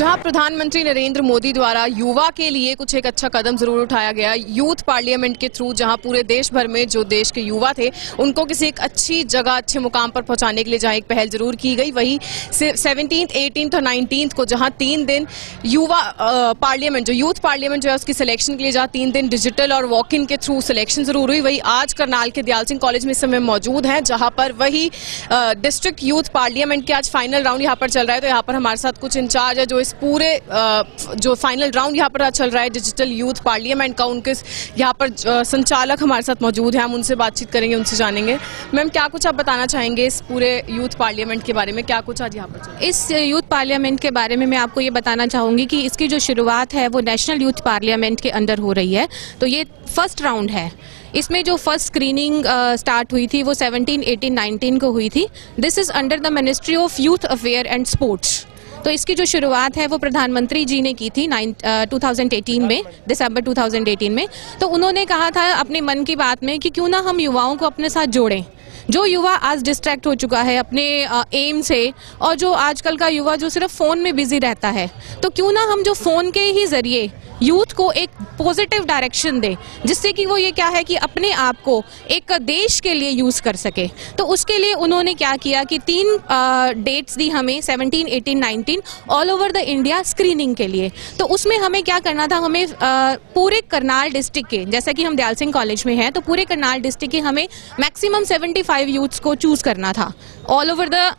जहां प्रधानमंत्री नरेंद्र मोदी द्वारा युवा के लिए कुछ एक अच्छा कदम जरूर उठाया गया यूथ पार्लियामेंट के थ्रू, जहां पूरे देश भर में जो देश के युवा थे उनको किसी एक अच्छी जगह अच्छे मुकाम पर पहुंचाने के लिए जहां एक पहल जरूर की गई। वही 17th, 18th और 19th को जहां 3 दिन युवा पार्लियामेंट जो यूथ पार्लियामेंट जो है उसकी सिलेक्शन के लिए जहां 3 दिन डिजिटल और वॉक इन के थ्रू सिलेक्शन जरूर हुई, वही आज करनाल के दयाल सिंह कॉलेज में इस समय मौजूद है जहां पर वही डिस्ट्रिक्ट यूथ पार्लियामेंट के आज फाइनल राउंड यहां पर चल रहा है। तो यहां पर हमारे साथ कुछ इंचार्ज है जो इस पूरे जो फाइनल राउंड यहाँ पर चल रहा है डिजिटल यूथ पार्लियामेंट का, उनके यहाँ पर संचालक हमारे साथ मौजूद है, हम उनसे बातचीत करेंगे, उनसे जानेंगे। मैम, क्या कुछ आप बताना चाहेंगे इस पूरे यूथ पार्लियामेंट के बारे में, क्या कुछ आज यहाँ पर चल रहा है? इस यूथ पार्लियामेंट के बारे में मैं आपको ये बताना चाहूँगी कि इसकी जो शुरुआत है वो नेशनल यूथ पार्लियामेंट के अंदर हो रही है। तो ये फर्स्ट राउंड है। इसमें जो फर्स्ट स्क्रीनिंग स्टार्ट हुई थी वो 17, 18, 19 को हुई थी। This is under the ministry of youth affair and sports. तो इसकी जो शुरुआत है वो प्रधानमंत्री जी ने की थी 2018 में, दिसंबर 2018 में। तो उन्होंने कहा था अपने मन की बात में कि क्यों ना हम युवाओं को अपने साथ जोड़ें। जो युवा आज डिस्ट्रैक्ट हो चुका है अपने एम से, और जो आजकल का युवा जो सिर्फ फ़ोन में बिजी रहता है, तो क्यों ना हम जो फ़ोन के ही ज़रिए यूथ को एक पॉजिटिव डायरेक्शन दे, जिससे कि वो ये क्या है कि अपने आप को एक देश के लिए यूज़ कर सके। तो उसके लिए उन्होंने क्या किया कि 3 डेट्स दी हमें, 17, 18, 19 all over the India screening के लिए। तो उसमें हमें क्या करना था, हमें पूरे करनाल डिस्ट्रिक्ट के, जैसा कि हम दयाल सिंह कॉलेज में हैं, तो पूरे करनाल डिस्ट्रिक्ट के हमें मैक्सिमम 75 यूथ्स को चूज़ करना था all over the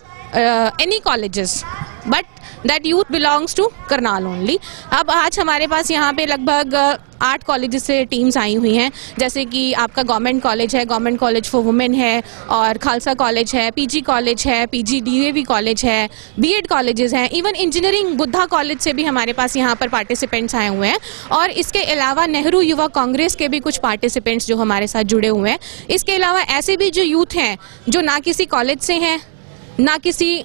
any colleges, but that youth belongs to Karnal only. अब आज हमारे पास यहाँ पे लगभग 8 कॉलेजेस से टीम्स आई हुई हैं, जैसे कि आपका गवर्नमेंट कॉलेज है, गवर्नमेंट कॉलेज फॉर वुमेन है, और खालसा कॉलेज है, पीजी कॉलेज है, पीजी डीएवी कॉलेज है, बीएड कॉलेजेस हैं, इवन इंजीनियरिंग बुद्धा कॉलेज से भी हमारे पास यहाँ पर पार्टिसिपेंट्स आए हुए हैं। और इसके अलावा नेहरू युवा कांग्रेस के भी कुछ पार्टिसिपेंट्स जो हमारे साथ जुड़े हुए हैं। इसके अलावा ऐसे भी जो यूथ हैं जो ना किसी कॉलेज से हैं, ना किसी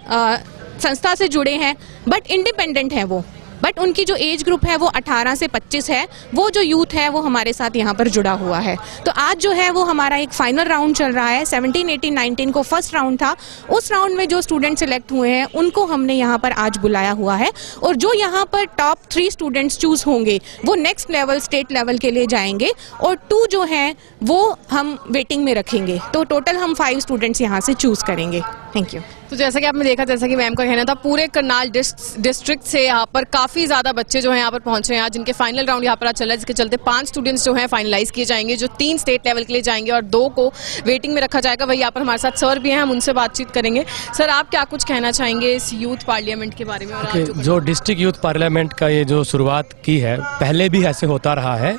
संस्था से जुड़े हैं, बट इंडिपेंडेंट हैं वो, बट उनकी जो एज ग्रुप है वो 18 से 25 है। वो जो यूथ है वो हमारे साथ यहाँ पर जुड़ा हुआ है। तो आज जो है वो हमारा एक फाइनल राउंड चल रहा है। 17, 18, 19 को फर्स्ट राउंड था। उस राउंड में जो स्टूडेंट सिलेक्ट हुए हैं उनको हमने यहाँ पर आज बुलाया हुआ है, और जो यहाँ पर टॉप 3 स्टूडेंट्स चूज होंगे वो नेक्स्ट लेवल, स्टेट लेवल के लिए जाएंगे, और 2 जो हैं वो हम वेटिंग में रखेंगे। तो टोटल हम 5 स्टूडेंट्स यहाँ से चूज करेंगे। Thank you. तो जैसा कि आपने देखा, जैसा कि मैम का कहना था, पूरे करनाल डिस्ट्रिक्ट से यहाँ पर काफ़ी ज़्यादा बच्चे जो हैं यहाँ पर पहुँच रहे हैं आज, जिनके फाइनल राउंड यहाँ पर आज चल रहा है, जिसके चलते 5 स्टूडेंट्स जो हैं फाइनलाइज किए जाएंगे, जो 3 स्टेट लेवल के लिए जाएंगे और 2 को वेटिंग में रखा जाएगा। वही यहाँ पर हमारे साथ सर भी हैं, हम उनसे बातचीत करेंगे। सर, आप क्या कुछ कहना चाहेंगे इस यूथ पार्लियामेंट के बारे में? और जो डिस्ट्रिक्ट यूथ पार्लियामेंट का ये जो शुरुआत की है, पहले भी ऐसे होता रहा है।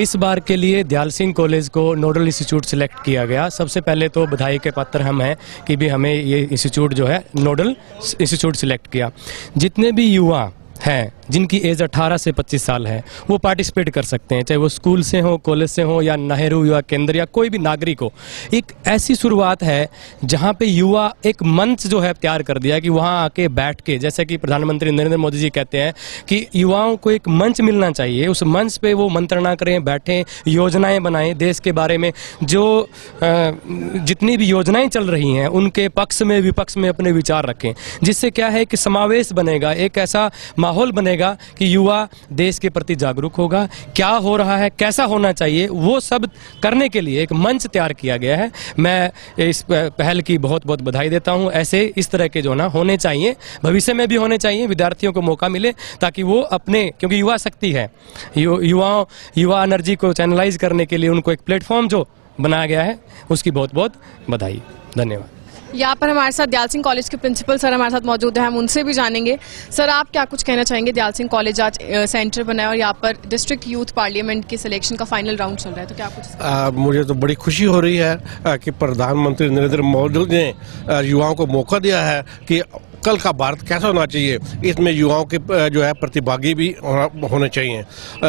इस बार के लिए दयाल सिंह कॉलेज को नोडल इंस्टीट्यूट सिलेक्ट किया गया। सबसे पहले तो बधाई के पात्र हम हैं कि भी हमें ये इंस्टीट्यूट जो है नोडल इंस्टीट्यूट सिलेक्ट किया। जितने भी युवा हैं जिनकी एज 18 से 25 साल है वो पार्टिसिपेट कर सकते हैं, चाहे वो स्कूल से हो, कॉलेज से हो, या नेहरू युवा केंद्र या कोई भी नागरिक हो। एक ऐसी शुरुआत है जहां पे युवा एक मंच जो है तैयार कर दिया कि वहां आके बैठ के, जैसे कि प्रधानमंत्री नरेंद्र मोदी जी कहते हैं कि युवाओं को एक मंच मिलना चाहिए, उस मंच पे वो मंत्रणा करें, बैठें, योजनाएं बनाएं, देश के बारे में जो जितनी भी योजनाएं चल रही हैं उनके पक्ष में विपक्ष में अपने विचार रखें, जिससे क्या है कि समावेश बनेगा, एक ऐसा माहौल बनेगा कि युवा देश के प्रति जागरूक होगा, क्या हो रहा है, कैसा होना चाहिए, वो सब करने के लिए एक मंच तैयार किया गया है। मैं इस पहल की बहुत बहुत बधाई देता हूं। ऐसे इस तरह के जो ना होने चाहिए, भविष्य में भी होने चाहिए, विद्यार्थियों को मौका मिले ताकि वो अपने, क्योंकि युवा शक्ति है, युवा एनर्जी को चैनलाइज करने के लिए उनको एक प्लेटफॉर्म जो बनाया गया है उसकी बहुत बहुत बधाई। धन्यवाद। यहाँ पर हमारे साथ दयाल सिंह कॉलेज के प्रिंसिपल सर हमारे साथ मौजूद हैं, हम उनसे भी जानेंगे। सर, आप क्या कुछ कहना चाहेंगे? दयाल सिंह कॉलेज आज सेंटर बना है और यहाँ पर डिस्ट्रिक्ट यूथ पार्लियामेंट के सिलेक्शन का फाइनल राउंड चल रहा है, तो क्या कुछ? मुझे तो बड़ी खुशी हो रही है कि प्रधानमंत्री नरेंद्र मोदी ने युवाओं को मौका दिया है कि कल का भारत कैसा होना चाहिए। इसमें युवाओं के जो है प्रतिभागी भी होने चाहिए।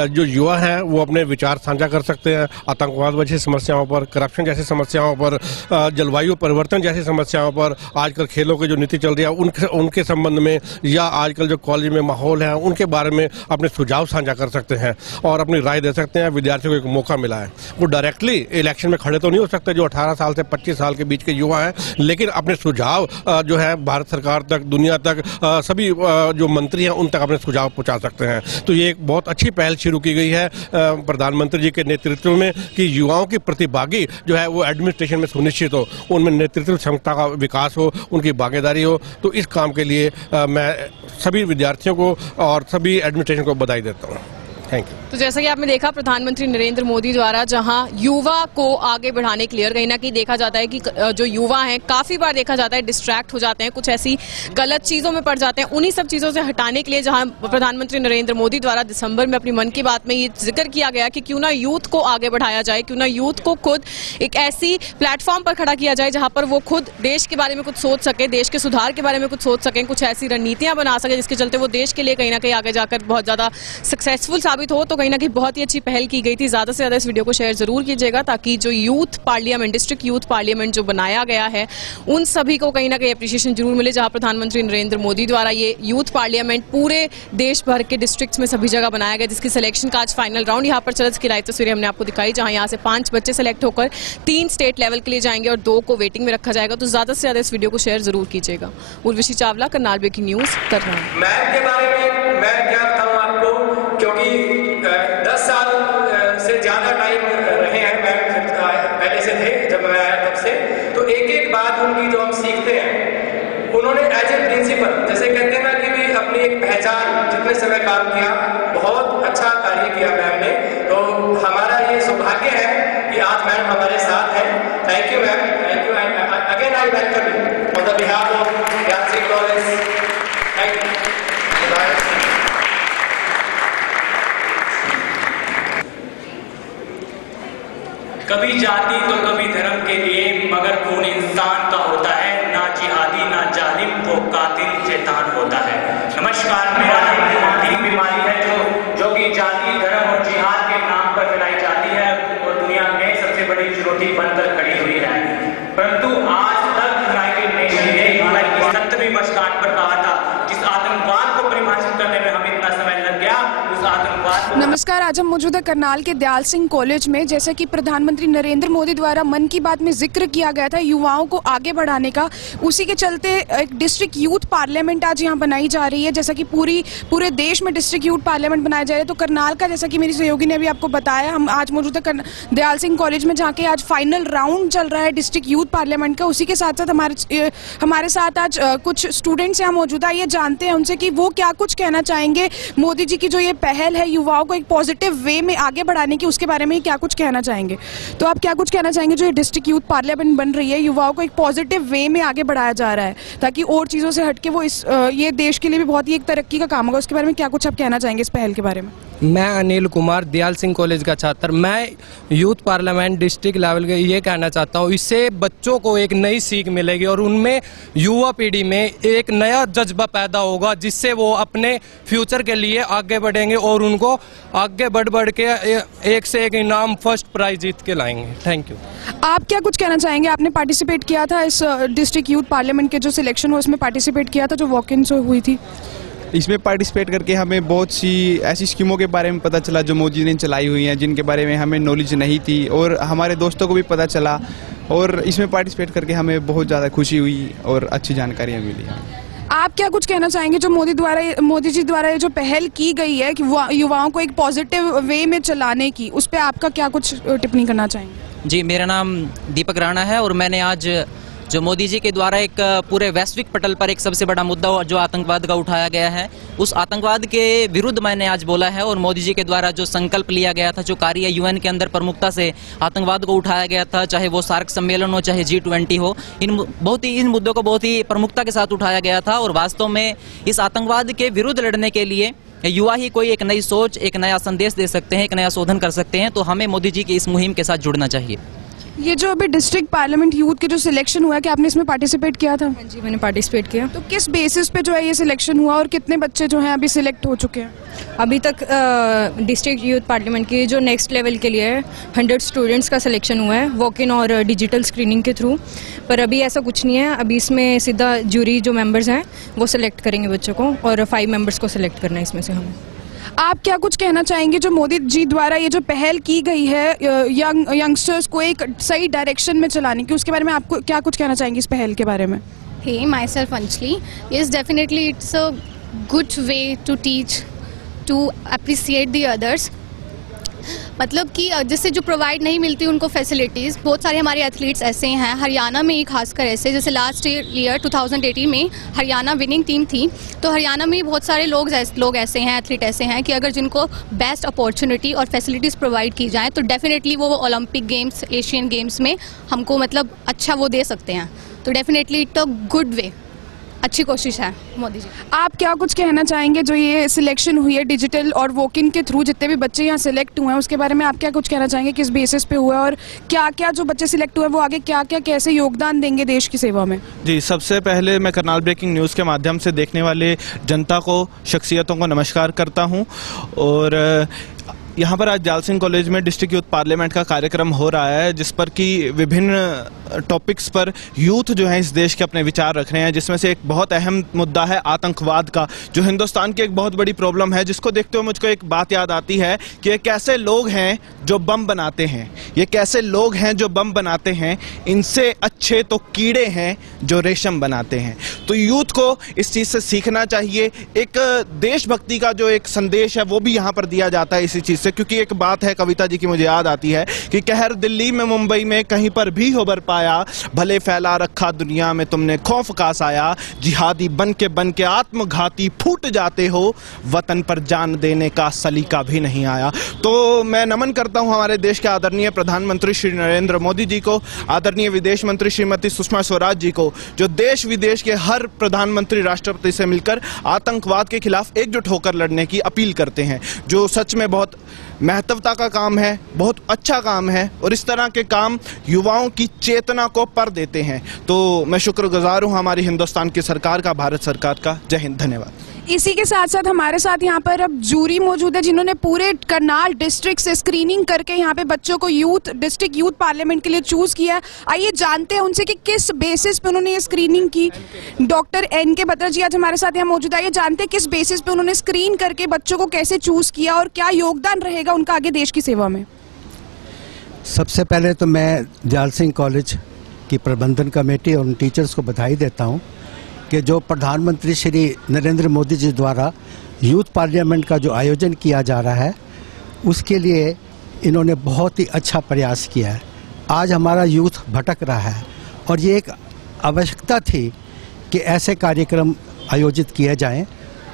जो युवा हैं वो अपने विचार साझा कर सकते हैं आतंकवाद जैसी समस्याओं पर, करप्शन जैसी समस्याओं पर, जलवायु परिवर्तन जैसी समस्याओं पर, आजकल खेलों की जो नीति चल रही है उनके संबंध में, या आजकल जो कॉलेज में माहौल है उनके बारे में अपने सुझाव साझा कर सकते हैं और अपनी राय दे सकते हैं। विद्यार्थियों को एक मौका मिला है। वो डायरेक्टली इलेक्शन में खड़े तो नहीं हो सकते जो 18 साल से 25 साल के बीच के युवा हैं, लेकिन अपने सुझाव जो है भारत सरकार तक तक, दुनिया तक, सभी जो मंत्री हैं उन तक अपने सुझाव पहुंचा सकते हैं। तो ये एक बहुत अच्छी पहल शुरू की गई है प्रधानमंत्री जी के नेतृत्व में कि युवाओं की प्रतिभागी जो है वो एडमिनिस्ट्रेशन में सुनिश्चित हो, उनमें नेतृत्व क्षमता का विकास हो, उनकी भागीदारी हो। तो इस काम के लिए मैं सभी विद्यार्थियों को और सभी एडमिनिस्ट्रेशन को बधाई देता हूँ। Thank you. तो जैसा कि आपने देखा, प्रधानमंत्री नरेंद्र मोदी द्वारा जहां युवा को आगे बढ़ाने के लिए, और कहीं ना कहीं देखा जाता है कि जो युवा हैं काफी बार देखा जाता है डिस्ट्रैक्ट हो जाते हैं, कुछ ऐसी गलत चीजों में पड़ जाते हैं। उन्हीं सब चीजों से हटाने के लिए जहां प्रधानमंत्री नरेंद्र मोदी द्वारा दिसंबर में अपनी मन की बात में ये जिक्र किया गया कि क्यों ना यूथ को आगे बढ़ाया जाए, क्यों ना यूथ को खुद एक ऐसी प्लेटफॉर्म पर खड़ा किया जाए जहां पर वो खुद देश के बारे में कुछ सोच सके, देश के सुधार के बारे में कुछ सोच सकें, कुछ ऐसी रणनीतियां बना सके जिसके चलते वो देश के लिए कहीं ना कहीं आगे जाकर बहुत ज्यादा सक्सेसफुल साबित हो। तो कहीं ना कहीं बहुत ही अच्छी पहल की गई थी। ज्यादा से ज्यादा इस वीडियो को शेयर जरूर कीजिएगा ताकि जो youth parliament, district youth parliament जो बनाया गया है, उन सभी को कहीं ना कहीं अप्रिशिएशन जरूर मिले। जहां प्रधानमंत्री नरेंद्र मोदी द्वारा ये यूथ पार्लियामेंट पूरे देश भर के डिस्ट्रिक्ट्स में सभी जगह बनाया गया, जिसकी सिलेक्शन का आज फाइनल राउंड यहाँ पर चला, जिसकी लाइव तस्वीरें हमने आपको दिखाई, जहां यहाँ से 5 बच्चे सेलेक्ट होकर 3 स्टेट लेवल के लिए जाएंगे और 2 को वेटिंग में रखा जाएगा। तो ज्यादा से ज्यादा इस वीडियो को शेयर जरूर कीजिएगा। Urvashi Chawla, Karnal breaking news, Karnal. Math के बारे में मैं क्या बताऊं आपको, क्योंकि 10 साल से ज्यादा टाइम रहे हैं मैथ पहले से थे जब मैं आया तब से। तो एक एक बात उनकी जो हम सीखते हैं, उन्होंने एज ए प्रिंसिपल, जैसे कहते हैं ना कि भी अपनी एक पहचान, जितने समय काम किया, बहुत अच्छा कार्य किया मैम ने। तो हमारा ये सौभाग्य है कि आज मैम हमारे साथ हैं। Thank you ma'am, thank you again. I welcome you on the behalf of Dayal Singh college. Thank you. कभी जाति तो कभी धर्म के लिए, मगर खून इंसान का होता है, ना जिहादी ना जालिम, वो कातिल शैतान होता है। नमस्कार, मेरा नाम दिल बीमारी है जो कि जाति, धर्म और जिहाद के नाम पर फैलाई जाती है और दुनिया में सबसे बड़ी चुनौती बनकर खड़ी हुई है। परंतु आज तक यूनाइटेड नेशन ने भारत की 70वीं वर्षगांठ पर कहा था, जिस आतंकवाद को परिभाषित करने में हमें इतना समय लग गया, उस आतंकवाद को। नमस्कार, आज हम मौजूद है करनाल के दयाल सिंह कॉलेज में। जैसा कि प्रधानमंत्री नरेंद्र मोदी द्वारा मन की बात में जिक्र किया गया था युवाओं को आगे बढ़ाने का, उसी के चलते एक डिस्ट्रिक्ट यूथ पार्लियामेंट आज यहाँ बनाई जा रही है। जैसा कि पूरे देश में डिस्ट्रिक्ट यूथ पार्लियामेंट बनाया जा रहा है, तो करनाल का, जैसा कि मेरी सहयोगी ने अभी आपको बताया, हम आज मौजूद है दयाल सिंह कॉलेज में, जहाँ के आज फाइनल राउंड चल रहा है डिस्ट्रिक्ट यूथ पार्लियामेंट का। उसी के साथ साथ हमारे साथ आज कुछ स्टूडेंट्स यहाँ मौजूद है। ये जानते हैं उनसे कि वो क्या कुछ कहना चाहेंगे मोदी जी की जो ये पहल है युवाओं को एक पॉजिटिव वे में आगे बढ़ाने की, उसके बारे में क्या कुछ कहना चाहेंगे। तो आप क्या कुछ कहना चाहेंगे, जो ये डिस्ट्रिक्ट यूथ पार्लियामेंट बन रही है, युवाओं को एक पॉजिटिव वे में आगे बढ़ाया जा रहा है ताकि और चीज़ों से हटके वो ये देश के लिए भी बहुत ही एक तरक्की का काम होगा, उसके बारे में क्या कुछ आप कहना चाहेंगे इस पहल के बारे में? मैं अनिल कुमार, दयाल सिंह कॉलेज का छात्र। मैं यूथ पार्लियामेंट डिस्ट्रिक्ट लेवल के ये कहना चाहता हूँ, इससे बच्चों को एक नई सीख मिलेगी और उनमें, युवा पीढ़ी में एक नया जज्बा पैदा होगा, जिससे वो अपने फ्यूचर के लिए आगे बढ़ेंगे और उनको आगे बढ़ के एक से एक इनाम, फर्स्ट प्राइज जीत के लाएंगे। Thank you. आप क्या कुछ कहना चाहेंगे? आपने पार्टिसिपेट किया था इस डिस्ट्रिक्ट यूथ पार्लियामेंट के जो सिलेक्शन हो, इसमें पार्टिसिपेट किया था, जो वॉक इन हुई थी। इसमें पार्टिसिपेट करके हमें बहुत सी ऐसी स्कीमों के बारे में पता चला जो मोदी ने चलाई हुई हैं, जिनके बारे में हमें नॉलेज नहीं थी, और हमारे दोस्तों को भी पता चला, और इसमें पार्टिसिपेट करके हमें बहुत ज़्यादा खुशी हुई और अच्छी जानकारियाँ मिली। आप क्या कुछ कहना चाहेंगे जो मोदी जी द्वारा ये जो पहल की गई है कि युवाओं को एक पॉजिटिव वे में चलाने की, उस पर आपका क्या कुछ टिप्पणी करना चाहेंगे? जी, मेरा नाम दीपक राणा है और मैंने आज जो मोदी जी के द्वारा एक पूरे वैश्विक पटल पर एक सबसे बड़ा मुद्दा जो आतंकवाद का उठाया गया है, उस आतंकवाद के विरुद्ध मैंने आज बोला है। और मोदी जी के द्वारा जो संकल्प लिया गया था, जो कार्य यूएन के अंदर प्रमुखता से आतंकवाद को उठाया गया था, चाहे वो सार्क सम्मेलन हो, चाहे G20 हो, इन मुद्दों को बहुत ही प्रमुखता के साथ उठाया गया था। और वास्तव में इस आतंकवाद के विरुद्ध लड़ने के लिए युवा ही कोई एक नई सोच, एक नया संदेश दे सकते हैं, एक नया शोधन कर सकते हैं। तो हमें मोदी जी की इस मुहिम के साथ जुड़ना चाहिए। ये जो अभी डिस्ट्रिक्ट पार्लियामेंट यूथ के जो सिलेक्शन हुआ है, क्या आपने इसमें पार्टिसिपेट किया था? हाँ जी, मैंने पार्टिसिपेट किया। तो किस बेसिस पे जो है ये सिलेक्शन हुआ और कितने बच्चे जो हैं अभी सिलेक्ट हो चुके हैं? अभी तक डिस्ट्रिक्ट यूथ पार्लियामेंट की जो नेक्स्ट लेवल के लिए है 100 स्टूडेंट्स का सिलेक्शन हुआ है, वॉक इन और डिजिटल स्क्रीनिंग के थ्रू। पर अभी ऐसा कुछ नहीं है, अभी इसमें सीधा जूरी जो मेंबर्स हैं वो सिलेक्ट करेंगे बच्चों को, और 5 मेंबर्स को सिलेक्ट करना है इसमें से हमें। आप क्या कुछ कहना चाहेंगे जो मोदी जी द्वारा ये जो पहल की गई है यंगस्टर्स को एक सही डायरेक्शन में चलाने की, उसके बारे में आपको क्या कुछ कहना चाहेंगे इस पहल के बारे में? Hey, myself Anjali. Yes, definitely it's a good way to teach, to appreciate the others. मतलब कि जिससे जो प्रोवाइड नहीं मिलती उनको फैसिलिटीज़, बहुत सारे हमारे एथलीट्स ऐसे हैं हरियाणा में ही, खासकर ऐसे जैसे लास्ट ईयर 2018 में हरियाणा विनिंग टीम थी, तो हरियाणा में बहुत सारे लोग ऐसे हैं, एथलीट ऐसे हैं कि अगर जिनको बेस्ट अपॉर्चुनिटी और फैसिलिटीज़ प्रोवाइड की जाए तो डेफिनेटली वो ओलंपिक गेम्स, एशियन गेम्स में हमको मतलब अच्छा वो दे सकते हैं। तो definitely it's a good way, अच्छी कोशिश है मोदी जी। आप क्या कुछ कहना चाहेंगे जो ये सिलेक्शन हुई है डिजिटल और वॉक इन के थ्रू, जितने भी बच्चे यहाँ सिलेक्ट हुए हैं उसके बारे में आप क्या कुछ कहना चाहेंगे, किस बेसिस पे हुआ है और क्या क्या जो बच्चे सिलेक्ट हुए हैं वो आगे क्या क्या कैसे योगदान देंगे देश की सेवा में? जी, सबसे पहले मैं करनाल ब्रेकिंग न्यूज़ के माध्यम से देखने वाले जनता को, शख्सियतों को नमस्कार करता हूँ। और यहाँ पर आज दयाल सिंह कॉलेज में डिस्ट्रिक्ट यूथ पार्लियामेंट का कार्यक्रम हो रहा है, जिस पर कि विभिन्न टॉपिक्स पर यूथ जो है इस देश के अपने विचार रख रहे हैं, जिसमें से एक बहुत अहम मुद्दा है आतंकवाद का, जो हिंदुस्तान की एक बहुत बड़ी प्रॉब्लम है, जिसको देखते हुए मुझको एक बात याद आती है कि ये कैसे लोग हैं जो बम बनाते हैं, ये कैसे लोग हैं जो बम बनाते हैं, इनसे अच्छे तो कीड़े हैं जो रेशम बनाते हैं। तो यूथ को इस चीज़ से सीखना चाहिए। एक देशभक्ति का जो एक संदेश है वो भी यहाँ पर दिया जाता है इसी चीज़ से, क्योंकि एक बात है कविता जी की मुझे याद आती है कि कहर दिल्ली में, मुंबई में, कहीं पर भी हो बर पाया, भले फैला रखा दुनिया में तुमने खौफ का साया, जिहादी बन के आत्मघाती फूट जाते हो, वतन पर जान देने का सलीका भी नहीं आया। तो मैं नमन करता हूं हमारे देश के आदरणीय प्रधानमंत्री श्री नरेंद्र मोदी जी को, आदरणीय विदेश मंत्री श्रीमती सुषमा स्वराज जी को, जो देश विदेश के हर प्रधानमंत्री, राष्ट्रपति से मिलकर आतंकवाद के खिलाफ एकजुट होकर लड़ने की अपील करते हैं, जो सच में बहुत महत्वता का काम है, बहुत अच्छा काम है और इस तरह के काम युवाओं की चेतना को पर देते हैं। तो मैं शुक्रगुजार हूं हमारी हिंदुस्तान की सरकार का, भारत सरकार का। जय हिंद, धन्यवाद। इसी के साथ साथ हमारे साथ यहाँ पर अब जूरी मौजूद है जिन्होंने पूरे करनाल डिस्ट्रिक्ट से स्क्रीनिंग करके यहाँ पे बच्चों को डिस्ट्रिक्ट यूथ पार्लियामेंट के लिए चूज किया। आइए जानते हैं उनसे कि किस बेसिस पे उन्होंने ये स्क्रीनिंग की। डॉक्टर NK बत्रा जी आज हमारे साथ यहाँ मौजूद है। आइए जानते हैं किस बेसिस पे उन्होंने स्क्रीन करके बच्चों को कैसे चूज किया और क्या योगदान रहेगा उनका आगे देश की सेवा में। सबसे पहले तो मैं दयाल सिंह कॉलेज की प्रबंधन कमेटी और उन टीचर्स को बधाई देता हूँ कि जो प्रधानमंत्री श्री नरेंद्र मोदी जी द्वारा यूथ पार्लियामेंट का जो आयोजन किया जा रहा है उसके लिए इन्होंने बहुत ही अच्छा प्रयास किया है। आज हमारा यूथ भटक रहा है और ये एक आवश्यकता थी कि ऐसे कार्यक्रम आयोजित किए जाएं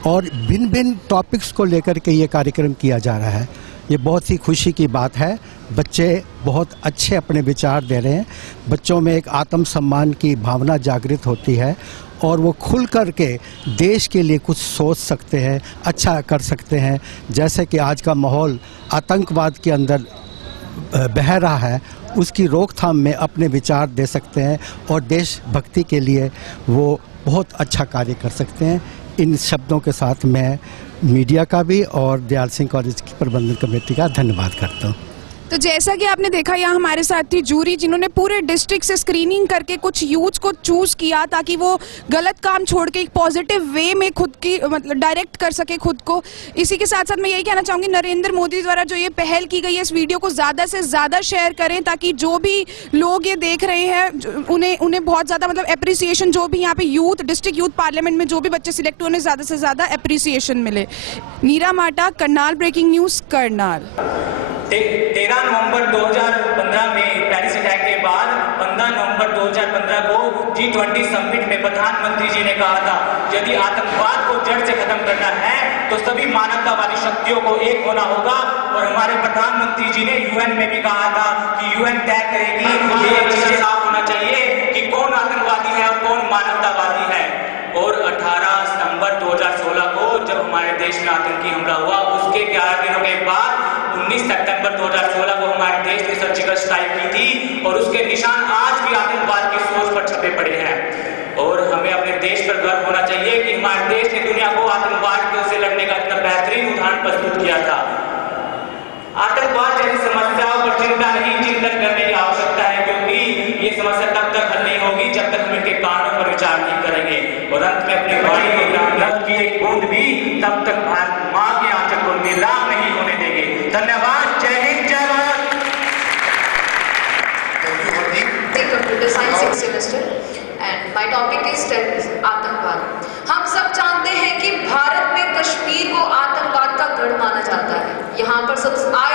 और भिन्न भिन्न टॉपिक्स को लेकर के ये कार्यक्रम किया जा रहा है। ये बहुत ही खुशी की बात है। बच्चे बहुत अच्छे अपने विचार दे रहे हैं, बच्चों में एक आत्मसम्मान की भावना जागृत होती है और वो खुल कर के देश के लिए कुछ सोच सकते हैं, अच्छा कर सकते हैं। जैसे कि आज का माहौल आतंकवाद के अंदर बह रहा है, उसकी रोकथाम में अपने विचार दे सकते हैं और देशभक्ति के लिए वो बहुत अच्छा कार्य कर सकते हैं। इन शब्दों के साथ मैं मीडिया का भी और दयाल सिंह कॉलेज की प्रबंधन कमेटी का धन्यवाद करता हूँ। तो जैसा कि आपने देखा यहाँ हमारे साथ थी जूरी जिन्होंने पूरे डिस्ट्रिक्ट से स्क्रीनिंग करके कुछ यूथ को चूज किया ताकि वो गलत काम छोड़ के एक पॉजिटिव वे में खुद की मतलब डायरेक्ट कर सके खुद को। इसी के साथ साथ मैं यही कहना चाहूँगी नरेंद्र मोदी द्वारा जो ये पहल की गई है इस वीडियो को ज़्यादा से ज़्यादा शेयर करें ताकि जो भी लोग ये देख रहे हैं उन्हें बहुत ज़्यादा मतलब एप्रिसिएशन, जो भी यहाँ पे यूथ डिस्ट्रिक्ट यूथ पार्लियामेंट में जो भी बच्चे सिलेक्ट हुए उन्हें ज़्यादा से ज़्यादा एप्रिसिएशन मिले। नीरा माटा, करनाल ब्रेकिंग न्यूज़, करनाल। 13 नवंबर 2015 में पेरिस अटैक के बाद 15 नवंबर 2015 को G20 समिट में प्रधानमंत्री जी ने कहा था यदि आतंकवाद को जड़ से खत्म करना है तो सभी मानवतावादी शक्तियों को एक होना होगा। और हमारे प्रधानमंत्री जी ने UN में भी कहा था कि UN तय करेगी, ये चीजें साफ होना चाहिए कि कौन आतंकवादी है और कौन मानवतावादी है। और 18 सितंबर 2016 को जब हमारे देश में आतंकी हमला हुआ उसके 11 दिनों के बाद 19 सितंबर 2016 को हमारे देश ने सर्जिकल स्ट्राइक की थी और उसके निशान आज भी आतंकवाद की सोच पर छपे पड़े हैं। और हमें अपने देश पर गर्व होना चाहिए कि हमारे देश ने दुनिया को आतंकवाद से लड़ने का इतना बेहतरीन उदाहरण प्रस्तुत किया था। आतंकवाद जैसी समस्याओं पर चिंता नहीं, चिंतन करने की आवश्यकता है क्योंकि ये समस्या तब तक हल नहीं होगी जब तक हम इनके कारणों पर विचार नहीं करेंगे। और अंत में अपनी वाणी में रक्त की एक बूंद भी तब तक भारत माँ के आंचल को नीलाम नहीं होने देंगे। धन्यवाद। जय हिंद, जय Bharat. Computer science 6th semester and my my topic is terrorism, आतंकवाद। हम सब जानते हैं कि भारत में कश्मीर को आतंकवाद का गढ़ माना जाता है। यहाँ पर सब आए